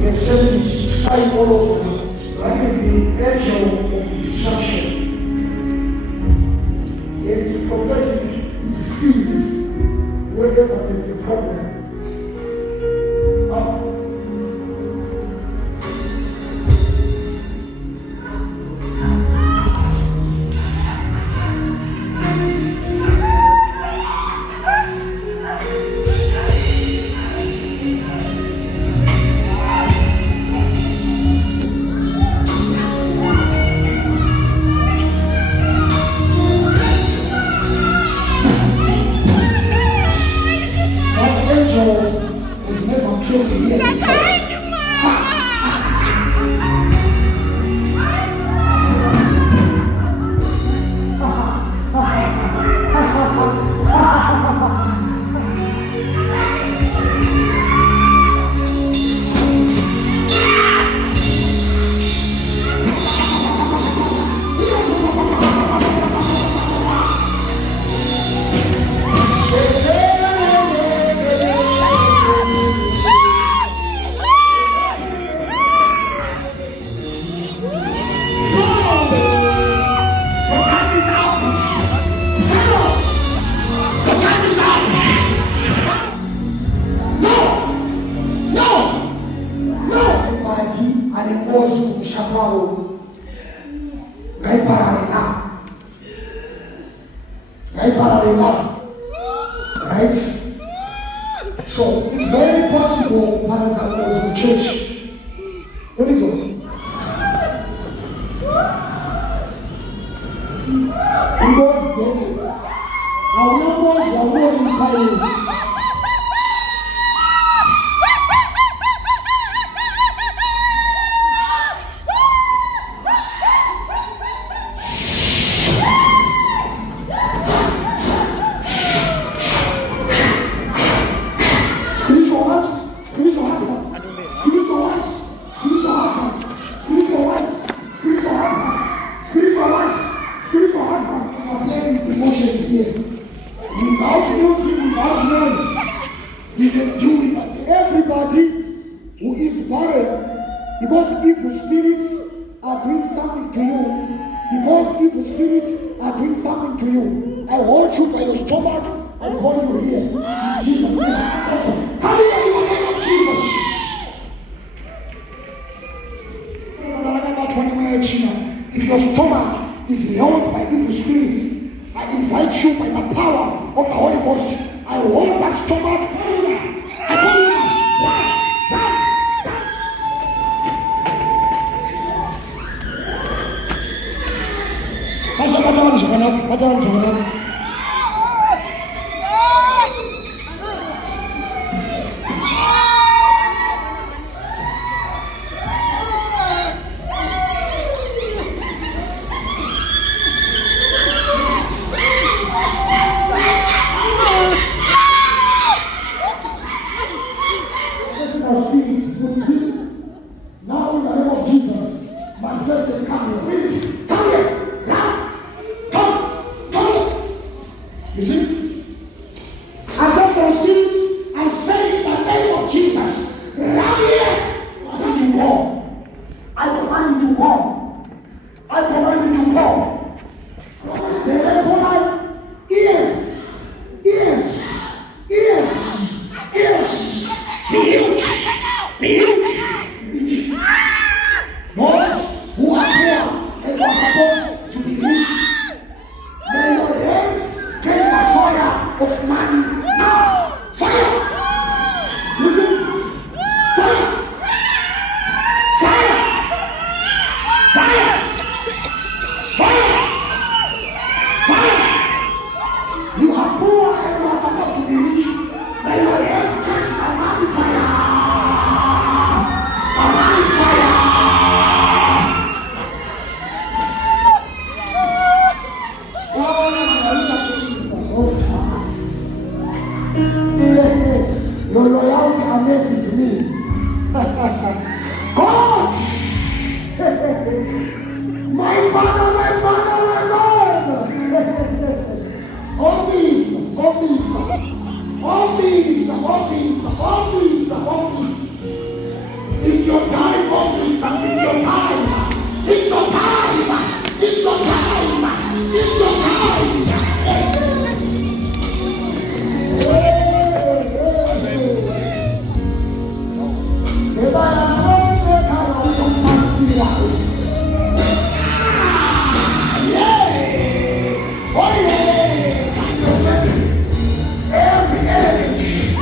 can sense it. It's flying all over. Like the angel of destruction. And it's prophetic. It sees wherever there's a problem. Right? So it's very possible parents are going to church. What is it? Because this is our numbers are not required. If your stomach is held by evil spirits, I invite you by the power of the Holy Ghost. I hold that stomach. I call you It's your time, officer. It's your time. It's your time. It's your time. It's your time. Every enemy,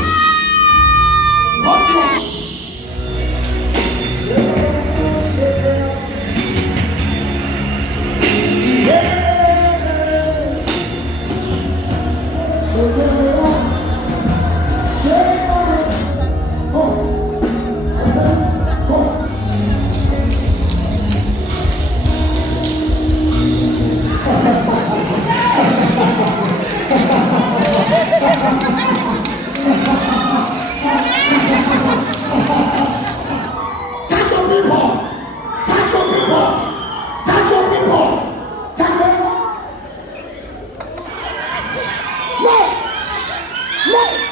not lost. Touch your people. Touch your people. Touch your people. Touch your people. No. No.